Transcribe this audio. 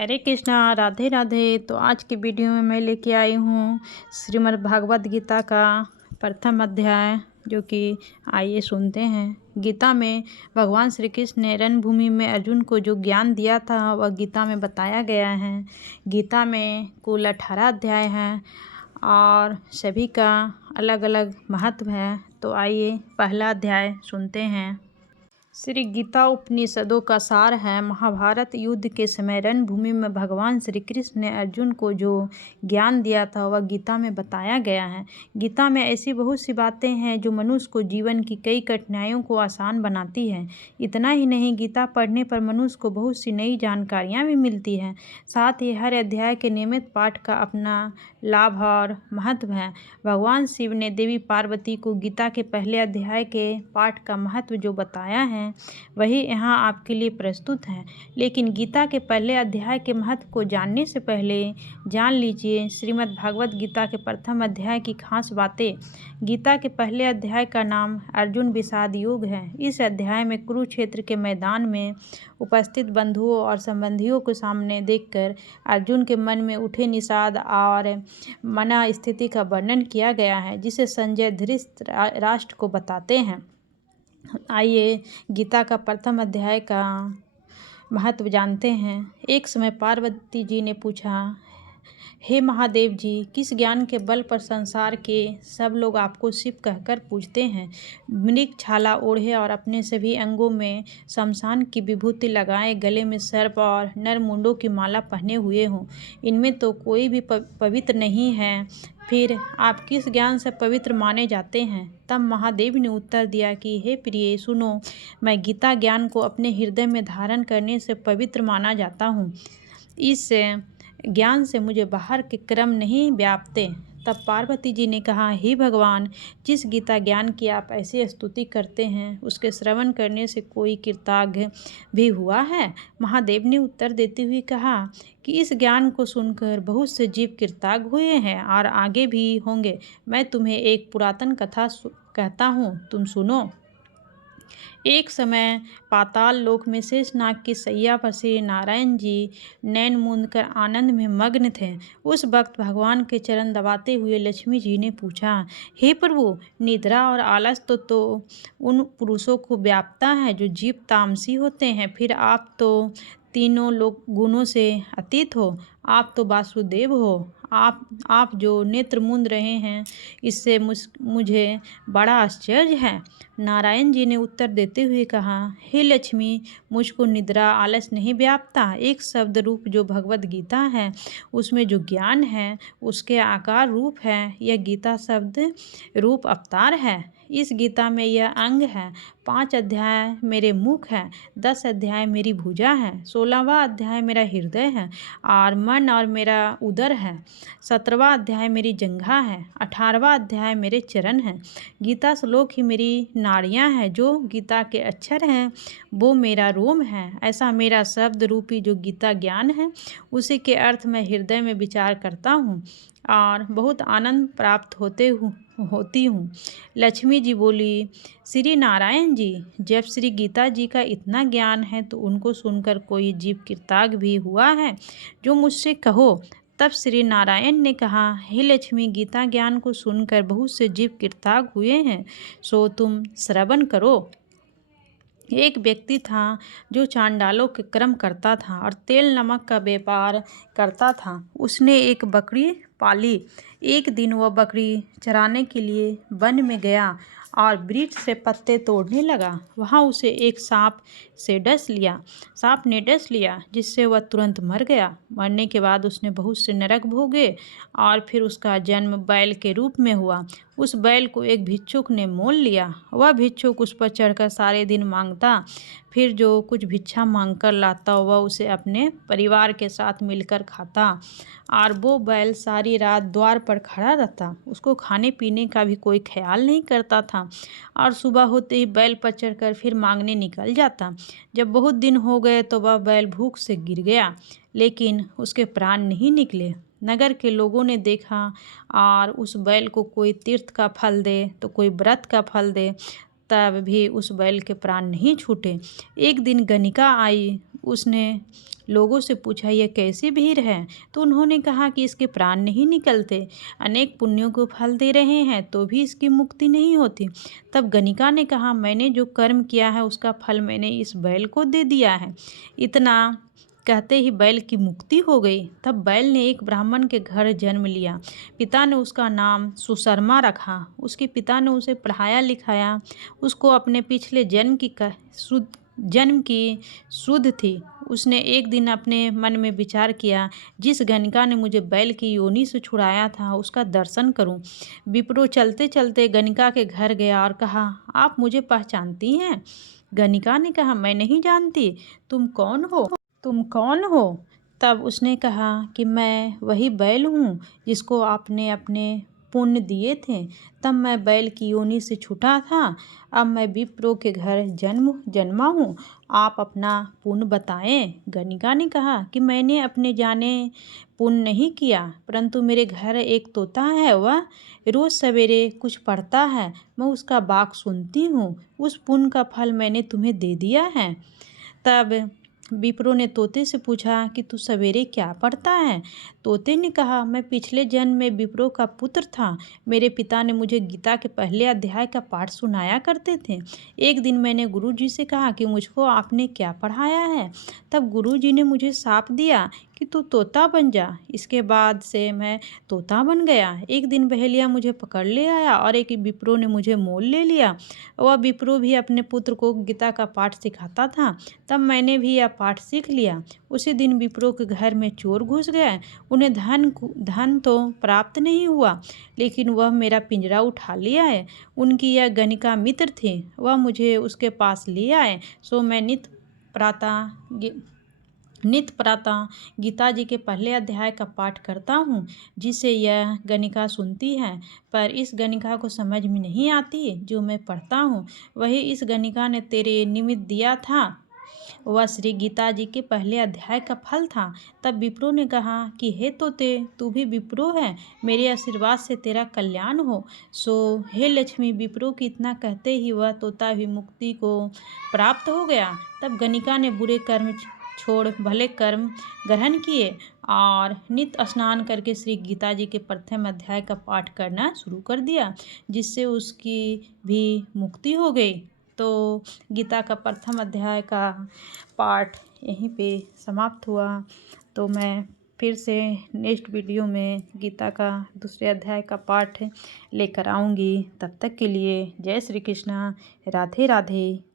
हरे कृष्णा, राधे राधे। तो आज की वीडियो में मैं लेके आई हूँ श्रीमद् भागवत गीता का प्रथम अध्याय, जो कि आइए सुनते हैं। गीता में भगवान श्री कृष्ण ने रणभूमि में अर्जुन को जो ज्ञान दिया था वह गीता में बताया गया है। गीता में कुल 18 अध्याय हैं और सभी का अलग अलग महत्व है। तो आइए पहला अध्याय सुनते हैं। श्री गीता उपनिषदों का सार है। महाभारत युद्ध के समय रणभूमि में भगवान श्री कृष्ण ने अर्जुन को जो ज्ञान दिया था वह गीता में बताया गया है। गीता में ऐसी बहुत सी बातें हैं जो मनुष्य को जीवन की कई कठिनाइयों को आसान बनाती है। इतना ही नहीं, गीता पढ़ने पर मनुष्य को बहुत सी नई जानकारियाँ भी मिलती हैं। साथ ही हर अध्याय के नियमित पाठ का अपना लाभ और महत्व है। भगवान शिव ने देवी पार्वती को गीता के पहले अध्याय के पाठ का महत्व जो बताया है वही यहाँ आपके लिए प्रस्तुत है। लेकिन गीता के पहले अध्याय के महत्व को जानने से पहले जान लीजिए श्रीमद् भागवत गीता के प्रथम अध्याय की खास बातें। गीता के पहले अध्याय का नाम अर्जुन विषाद योग है। इस अध्याय में कुरुक्षेत्र के मैदान में उपस्थित बंधुओं और संबंधियों को सामने देखकर अर्जुन के मन में उठे निषाद और मना स्थिति का वर्णन किया गया है, जिसे संजय धृतराष्ट्र को बताते हैं। आइए गीता का प्रथम अध्याय का महत्व जानते हैं। एक समय पार्वती जी ने पूछा, हे महादेव जी, किस ज्ञान के बल पर संसार के सब लोग आपको शिव कहकर पूजते हैं? मृग छाला ओढ़े और अपने सभी अंगों में शमशान की विभूति लगाए, गले में सर्प और नर मुंडों की माला पहने हुए हों, इनमें तो कोई भी पवित्र नहीं है। फिर आप किस ज्ञान से पवित्र माने जाते हैं? तब महादेव ने उत्तर दिया कि हे प्रिय, सुनो, मैं गीता ज्ञान को अपने हृदय में धारण करने से पवित्र माना जाता हूँ। इस ज्ञान से मुझे बाहर के क्रम नहीं व्यापते। तब पार्वती जी ने कहा, हे भगवान, जिस गीता ज्ञान की आप ऐसी स्तुति करते हैं उसके श्रवण करने से कोई कृतज्ञ भी हुआ है? महादेव ने उत्तर देते हुए कहा कि इस ज्ञान को सुनकर बहुत से जीव कृतज्ञ हुए हैं और आगे भी होंगे। मैं तुम्हें एक पुरातन कथा कहता हूँ, तुम सुनो। एक समय पाताल लोक में शेषनाग की सैया पर श्री नारायण जी नैन मूंद कर आनंद में मग्न थे। उस वक्त भगवान के चरण दबाते हुए लक्ष्मी जी ने पूछा, हे प्रभु, निद्रा और आलस तो उन पुरुषों को व्यापता है जो जीव तामसी होते हैं। फिर आप तो तीनों लोग गुणों से अतीत हो। आप तो वासुदेव हो। आप जो नेत्र मूंद रहे हैं, इससे मुझे बड़ा आश्चर्य है। नारायण जी ने उत्तर देते हुए कहा, हे लक्ष्मी, मुझको निद्रा आलस नहीं व्यापता। एक शब्द रूप जो भगवत गीता है उसमें जो ज्ञान है उसके आकार रूप है। यह गीता शब्द रूप अवतार है। इस गीता में यह अंग है। 5 अध्याय मेरे मुख है, 10 अध्याय मेरी भुजा है, 16वां अध्याय मेरा हृदय है और मन और मेरा उदर है, 17वां अध्याय मेरी जंघा है, 18वां अध्याय मेरे चरण हैं। गीता श्लोक ही मेरी नाड़ियाँ हैं। जो गीता के अक्षर हैं वो मेरा रोम है। ऐसा मेरा शब्द रूपी जो गीता ज्ञान है उसी के अर्थ में हृदय में विचार करता हूँ और बहुत आनंद प्राप्त होती हूँ। लक्ष्मी जी बोली, श्री नारायण जी, जब श्री गीता जी का इतना ज्ञान है तो उनको सुनकर कोई जीव कृतज्ञ भी हुआ है? जो मुझसे कहो। तब श्री नारायण ने कहा, हे लक्ष्मी, गीता ज्ञान को सुनकर बहुत से जीव कृतज्ञ हुए हैं, सो तुम श्रवण करो। एक व्यक्ति था जो चांडालों के कर्म करता था और तेल नमक का व्यापार करता था। उसने एक बकरी पाली। एक दिन वह बकरी चराने के लिए वन में गया और वृक्ष से पत्ते तोड़ने लगा। वहाँ उसे एक सांप ने डस लिया, जिससे वह तुरंत मर गया। मरने के बाद उसने बहुत से नरक भोगे और फिर उसका जन्म बैल के रूप में हुआ। उस बैल को एक भिक्षुक ने मोल लिया। वह भिक्षुक उस पर चढ़कर सारे दिन मांगता। फिर जो कुछ भिक्षा मांगकर लाता वह उसे अपने परिवार के साथ मिलकर खाता और वो बैल सारी रात द्वार पर खड़ा रहता। उसको खाने पीने का भी कोई ख्याल नहीं करता था और सुबह होते ही बैल पर चढ़कर फिर मांगने निकल जाता। जब बहुत दिन हो गए तो वह बैल भूख से गिर गया, लेकिन उसके प्राण नहीं निकले। नगर के लोगों ने देखा और उस बैल को कोई तीर्थ का फल दे तो कोई व्रत का फल दे, तब भी उस बैल के प्राण नहीं छूटे। एक दिन गणिका आई। उसने लोगों से पूछा, यह कैसी भीड़ है? तो उन्होंने कहा कि इसके प्राण नहीं निकलते, अनेक पुण्यों को फल दे रहे हैं तो भी इसकी मुक्ति नहीं होती। तब गणिका ने कहा, मैंने जो कर्म किया है उसका फल मैंने इस बैल को दे दिया है। इतना कहते ही बैल की मुक्ति हो गई। तब बैल ने एक ब्राह्मण के घर जन्म लिया। पिता ने उसका नाम सुशर्मा रखा। उसके पिता ने उसे पढ़ाया लिखाया। उसको अपने पिछले जन्म की सुध थी। उसने एक दिन अपने मन में विचार किया, जिस गणिका ने मुझे बैल की योनि से छुड़ाया था उसका दर्शन करूं। विप्रो चलते चलते गणिका के घर गया और कहा, आप मुझे पहचानती हैं? गणिका ने कहा, मैं नहीं जानती, तुम कौन हो? तब उसने कहा कि मैं वही बैल हूँ जिसको आपने अपने पुण्य दिए थे। तब मैं बैल की योनि से छूटा था। अब मैं विप्रो के घर जन्मा हूँ। आप अपना पुण्य बताएं। गणिका ने कहा कि मैंने अपने जाने पुण्य नहीं किया, परंतु मेरे घर एक तोता है, वह रोज़ सवेरे कुछ पढ़ता है, मैं उसका बाक सुनती हूँ। उस पुण्य का फल मैंने तुम्हें दे दिया है। तब विप्रो ने तोते से पूछा कि तू सवेरे क्या पढ़ता है? तोते ने कहा, मैं पिछले जन्म में विप्रो का पुत्र था। मेरे पिता ने मुझे गीता के पहले अध्याय का पाठ सुनाया करते थे। एक दिन मैंने गुरुजी से कहा कि मुझको आपने क्या पढ़ाया है? तब गुरुजी ने मुझे शाप दिया कि तू तोता बन जा। इसके बाद से मैं तोता बन गया। एक दिन बहेलिया मुझे पकड़ ले आया और एक विप्रो ने मुझे मोल ले लिया। वह विप्रो भी अपने पुत्र को गीता का पाठ सिखाता था। तब मैंने भी यह पाठ सीख लिया। उसी दिन विप्रो के घर में चोर घुस गए। उन्हें धन तो प्राप्त नहीं हुआ, लेकिन वह मेरा पिंजरा उठा ले आए। उनकी यह गणिका मित्र थी। वह मुझे उसके पास ले आए। सो मैं नित्य प्रातः गीता जी के पहले अध्याय का पाठ करता हूँ, जिसे यह गणिका सुनती है। पर इस गणिका को समझ में नहीं आती जो मैं पढ़ता हूँ। वही इस गणिका ने तेरे निमित्त दिया था, वह श्री गीता जी के पहले अध्याय का फल था। तब विप्रो ने कहा कि हे तोते, तू भी विप्रो है, मेरे आशीर्वाद से तेरा कल्याण हो। सो हे लक्ष्मी। विप्रो की इतना कहते ही वह तोता भी मुक्ति को प्राप्त हो गया। तब गणिका ने बुरे कर्म छोड़ भले कर्म ग्रहण किए और नित्य स्नान करके श्री गीता जी के प्रथम अध्याय का पाठ करना शुरू कर दिया, जिससे उसकी भी मुक्ति हो गई। तो गीता का प्रथम अध्याय का पाठ यहीं पे समाप्त हुआ। तो मैं फिर से नेक्स्ट वीडियो में गीता का दूसरे अध्याय का पाठ लेकर आऊँगी। तब तक के लिए जय श्री कृष्णा, राधे राधे।